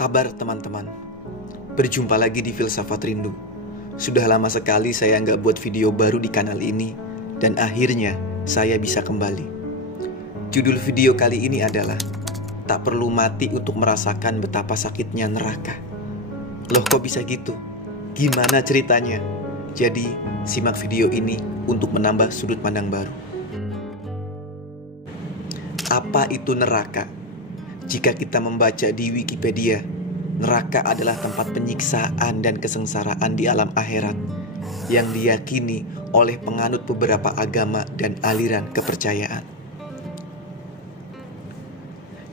kabar teman-teman? Berjumpa lagi di Filsafat Rindu. Sudah lama sekali saya nggak buat video baru di kanal ini, dan akhirnya saya bisa kembali. Judul video kali ini adalah Tak Perlu Mati Untuk Merasakan Betapa Sakitnya Neraka. Loh, kok bisa gitu? Gimana ceritanya? Jadi simak video ini untuk menambah sudut pandang baru. Apa itu neraka? Jika kita membaca di Wikipedia, neraka adalah tempat penyiksaan dan kesengsaraan di alam akhirat yang diyakini oleh penganut beberapa agama dan aliran kepercayaan.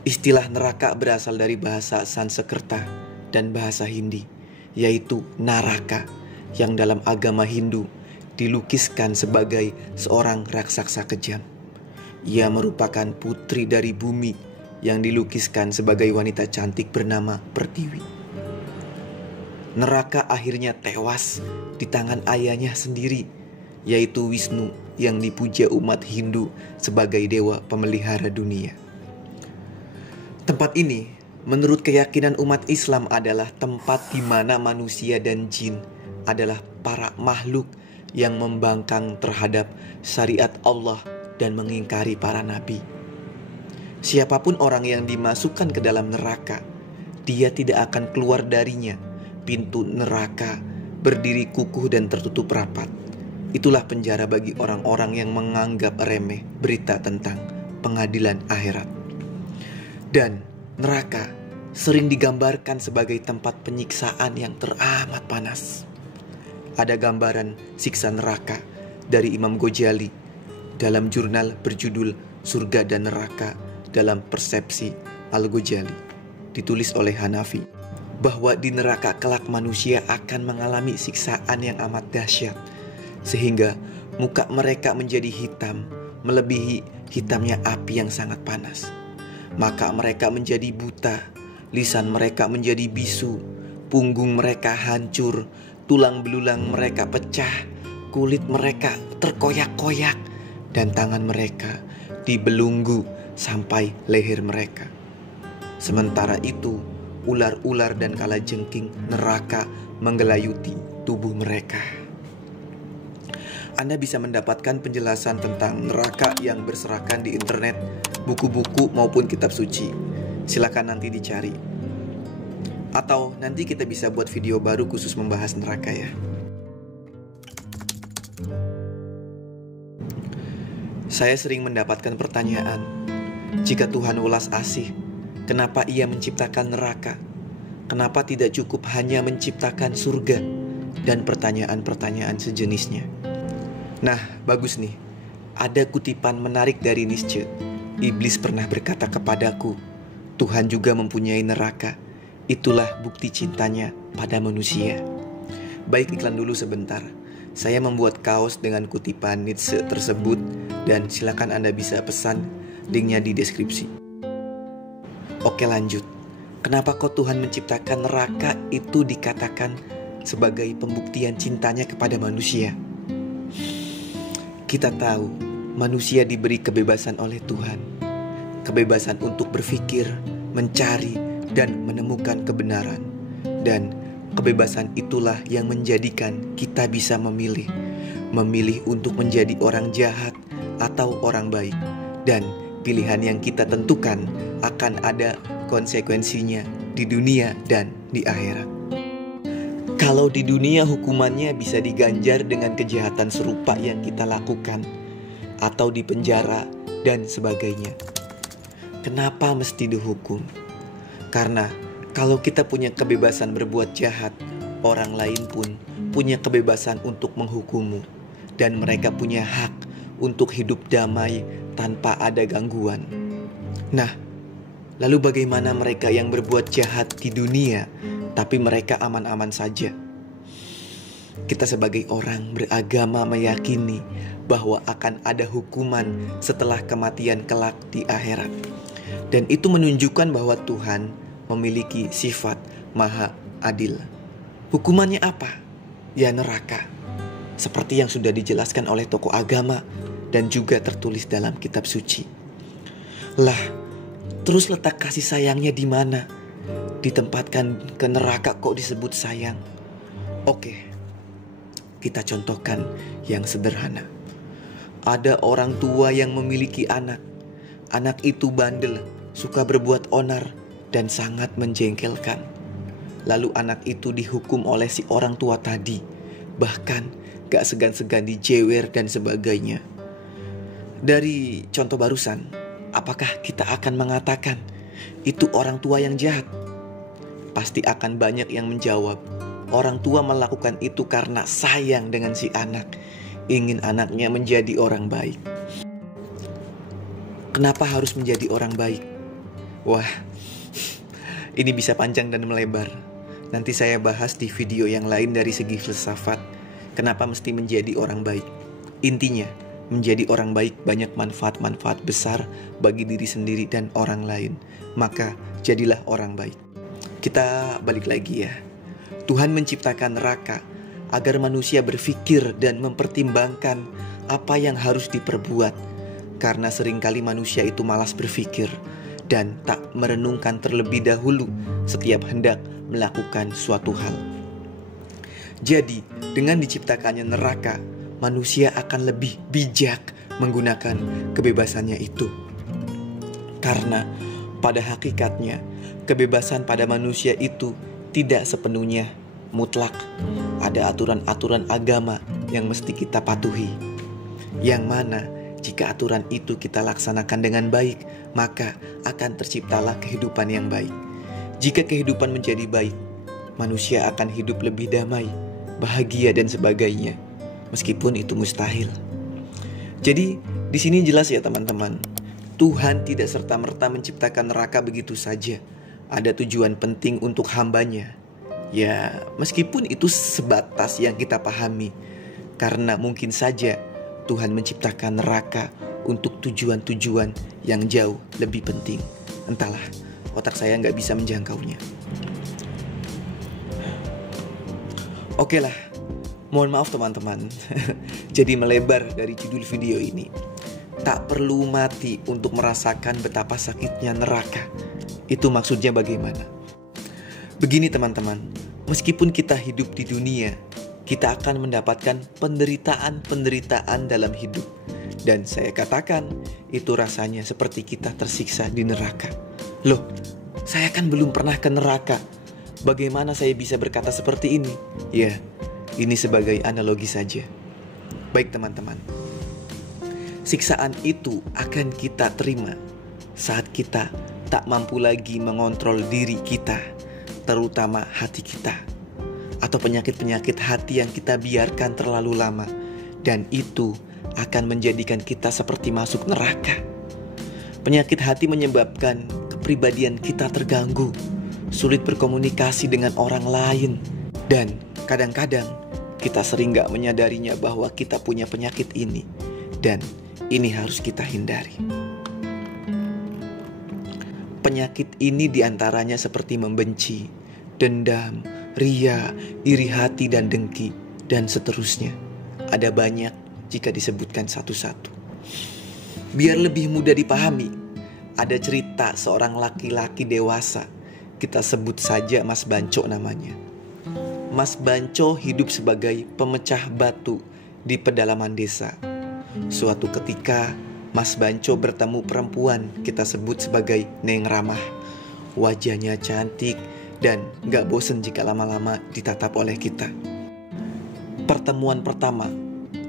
Istilah neraka berasal dari bahasa Sanskerta dan bahasa Hindi, yaitu Naraka, yang dalam agama Hindu dilukiskan sebagai seorang raksasa kejam. Ia merupakan putri dari bumi yang dilukiskan sebagai wanita cantik bernama Pertiwi. Neraka akhirnya tewas di tangan ayahnya sendiri, yaitu Wisnu, yang dipuja umat Hindu sebagai dewa pemelihara dunia. Tempat ini, menurut keyakinan umat Islam, adalah tempat di mana manusia dan jin adalah para makhluk yang membangkang terhadap syariat Allah dan mengingkari para nabi. Siapapun orang yang dimasukkan ke dalam neraka, dia tidak akan keluar darinya. Pintu neraka berdiri kukuh dan tertutup rapat. Itulah penjara bagi orang-orang yang menganggap remeh berita tentang pengadilan akhirat. Dan neraka sering digambarkan sebagai tempat penyiksaan yang teramat panas. Ada gambaran siksa neraka dari Imam Ghazali dalam jurnal berjudul Surga dan Neraka dalam Persepsi Al-Ghazali, ditulis oleh Hanafi, bahwa di neraka kelak manusia akan mengalami siksaan yang amat dahsyat, sehingga muka mereka menjadi hitam, melebihi hitamnya api yang sangat panas. Maka mereka menjadi buta, lisan mereka menjadi bisu, punggung mereka hancur, tulang belulang mereka pecah, kulit mereka terkoyak-koyak, dan tangan mereka dibelunggu sampai leher mereka. Sementara itu, ular-ular dan kalajengking neraka menggelayuti tubuh mereka. Anda bisa mendapatkan penjelasan tentang neraka yang berserakan di internet, buku-buku maupun kitab suci. Silakan nanti dicari. Atau nanti kita bisa buat video baru khusus membahas neraka ya. Saya sering mendapatkan pertanyaan, jika Tuhan welas asih, kenapa Ia menciptakan neraka? Kenapa tidak cukup hanya menciptakan surga? Dan pertanyaan-pertanyaan sejenisnya. Nah, bagus nih. Ada kutipan menarik dari Nietzsche. Iblis pernah berkata kepadaku, Tuhan juga mempunyai neraka. Itulah bukti cintanya pada manusia. Baik, iklan dulu sebentar. Saya membuat kaos dengan kutipan Nietzsche tersebut, dan silakan Anda bisa pesan, linknya di deskripsi. Oke, lanjut. Kenapa kok Tuhan menciptakan neraka itu dikatakan sebagai pembuktian cintanya kepada manusia? Kita tahu manusia diberi kebebasan oleh Tuhan. Kebebasan untuk berpikir, mencari, dan menemukan kebenaran. Dan kebebasan itulah yang menjadikan kita bisa memilih. Memilih untuk menjadi orang jahat atau orang baik. Dan pilihan yang kita tentukan akan ada konsekuensinya di dunia dan di akhirat. Kalau di dunia hukumannya bisa diganjar dengan kejahatan serupa yang kita lakukan, atau dipenjara dan sebagainya. Kenapa mesti dihukum? Karena kalau kita punya kebebasan berbuat jahat, orang lain pun punya kebebasan untuk menghukummu, dan mereka punya hak untuk hidup damai tanpa ada gangguan. Nah, lalu bagaimana mereka yang berbuat jahat di dunia, tapi mereka aman-aman saja? Kita sebagai orang beragama meyakini bahwa akan ada hukuman setelah kematian kelak di akhirat. Dan itu menunjukkan bahwa Tuhan memiliki sifat maha adil. Hukumannya apa? Ya, neraka. Seperti yang sudah dijelaskan oleh tokoh agama dan juga tertulis dalam kitab suci. Lah, terus letak kasih sayangnya di mana? ditempatkan ke neraka kok disebut sayang? Oke, kita contohkan yang sederhana. Ada orang tua yang memiliki anak. Anak itu bandel, suka berbuat onar, dan sangat menjengkelkan. Lalu anak itu dihukum oleh si orang tua tadi. Bahkan gak segan-segan dijewer dan sebagainya. Dari contoh barusan, apakah kita akan mengatakan itu orang tua yang jahat? Pasti akan banyak yang menjawab, orang tua melakukan itu karena sayang dengan si anak, ingin anaknya menjadi orang baik. Kenapa harus menjadi orang baik? Wah, ini bisa panjang dan melebar. Nanti saya bahas di video yang lain dari segi filsafat. Kenapa mesti menjadi orang baik? Intinya, menjadi orang baik banyak manfaat-manfaat besar bagi diri sendiri dan orang lain. Maka, jadilah orang baik. Kita balik lagi ya. Tuhan menciptakan neraka agar manusia berpikir dan mempertimbangkan apa yang harus diperbuat. Karena seringkali manusia itu malas berpikir dan tak merenungkan terlebih dahulu setiap hendak melakukan suatu hal. Jadi, dengan diciptakannya neraka, manusia akan lebih bijak menggunakan kebebasannya itu. Karena pada hakikatnya, kebebasan pada manusia itu tidak sepenuhnya mutlak. Ada aturan-aturan agama yang mesti kita patuhi. Yang mana jika aturan itu kita laksanakan dengan baik, maka akan terciptalah kehidupan yang baik. Jika kehidupan menjadi baik, manusia akan hidup lebih damai, bahagia dan sebagainya. Meskipun itu mustahil. Jadi di sini jelas ya teman-teman, Tuhan tidak serta-merta menciptakan neraka begitu saja. Ada tujuan penting untuk hambanya. Ya, meskipun itu sebatas yang kita pahami. Karena mungkin saja Tuhan menciptakan neraka untuk tujuan-tujuan yang jauh lebih penting. Entahlah, otak saya nggak bisa menjangkaunya. Oke lah, mohon maaf teman-teman. Jadi melebar dari judul video ini. Tak perlu mati untuk merasakan betapa sakitnya neraka. Itu maksudnya bagaimana? Begini teman-teman, meskipun kita hidup di dunia, kita akan mendapatkan penderitaan-penderitaan dalam hidup. Dan saya katakan, itu rasanya seperti kita tersiksa di neraka. Loh, saya kan belum pernah ke neraka. Bagaimana saya bisa berkata seperti ini? Ya, ini sebagai analogi saja. Baik teman-teman, siksaan itu akan kita terima saat kita tak mampu lagi mengontrol diri kita, terutama hati kita. Atau penyakit-penyakit hati yang kita biarkan terlalu lama. Dan itu akan menjadikan kita seperti masuk neraka. Penyakit hati menyebabkan kepribadian kita terganggu, sulit berkomunikasi dengan orang lain. Dan kadang-kadang kita sering gak menyadarinya bahwa kita punya penyakit ini. Dan ini harus kita hindari. Penyakit ini diantaranya seperti membenci, dendam, ria, iri hati dan dengki, dan seterusnya. Ada banyak jika disebutkan satu-satu. Biar lebih mudah dipahami, ada cerita seorang laki-laki dewasa. Kita sebut saja Mas Banco namanya. Mas Banco hidup sebagai pemecah batu di pedalaman desa. Suatu ketika, Mas Banco bertemu perempuan kita sebut sebagai Neng Ramah. Wajahnya cantik dan gak bosen jika lama-lama ditatap oleh kita. Pertemuan pertama,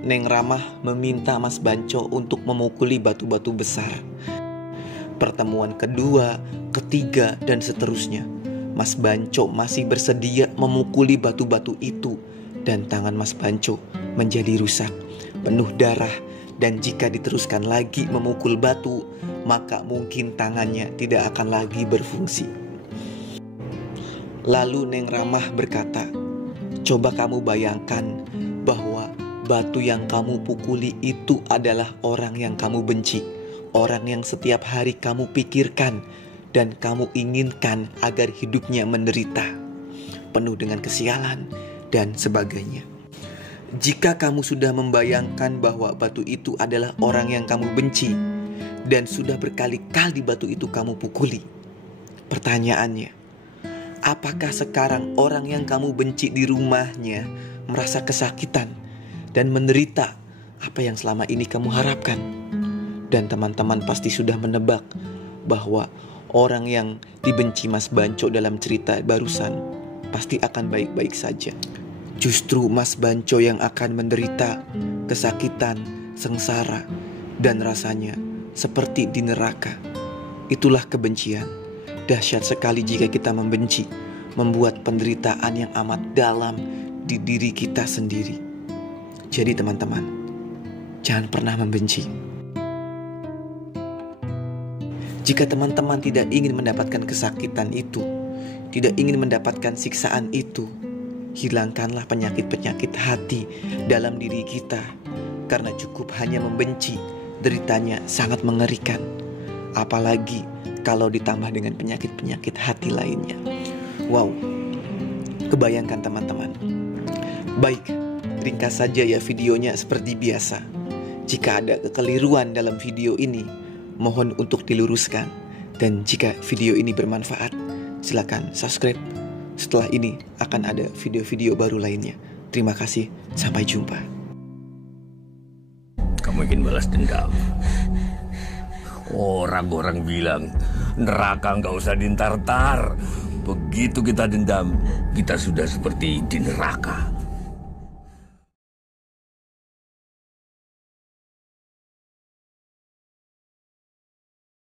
Neng Ramah meminta Mas Banco untuk memukuli batu-batu besar. Pertemuan kedua, ketiga, dan seterusnya, Mas Banco masih bersedia memukuli batu-batu itu. Dan tangan Mas Banco menjadi rusak, penuh darah. Dan jika diteruskan lagi memukul batu, maka mungkin tangannya tidak akan lagi berfungsi. Lalu Neng Ramah berkata, "Coba kamu bayangkan bahwa batu yang kamu pukuli itu adalah orang yang kamu benci, orang yang setiap hari kamu pikirkan dan kamu inginkan agar hidupnya menderita, penuh dengan kesialan dan sebagainya. Jika kamu sudah membayangkan bahwa batu itu adalah orang yang kamu benci dan sudah berkali-kali batu itu kamu pukuli, pertanyaannya, Apakah sekarang orang yang kamu benci di rumahnya merasa kesakitan dan menderita apa yang selama ini kamu harapkan? Dan teman-teman pasti sudah menebak bahwa orang yang dibenci Mas Banco dalam cerita barusan pasti akan baik-baik saja. Justru Mas Banco yang akan menderita kesakitan, sengsara, dan rasanya seperti di neraka. Itulah kebencian. Dahsyat sekali jika kita membenci, membuat penderitaan yang amat dalam di diri kita sendiri. Jadi teman-teman, jangan pernah membenci. Jika teman-teman tidak ingin mendapatkan kesakitan itu, tidak ingin mendapatkan siksaan itu, hilangkanlah penyakit-penyakit hati dalam diri kita. Karena cukup hanya membenci, deritanya sangat mengerikan. Apalagi kalau ditambah dengan penyakit-penyakit hati lainnya. Wow, kebayangkan teman-teman. Baik, ringkas saja ya videonya seperti biasa. Jika ada kekeliruan dalam video ini, mohon untuk diluruskan. Dan jika video ini bermanfaat, silakan subscribe. Setelah ini akan ada video-video baru lainnya. Terima kasih, sampai jumpa. Kamu ingin balas dendam? Orang-orang bilang neraka nggak usah dintar-tar. Begitu kita dendam, kita sudah seperti di neraka.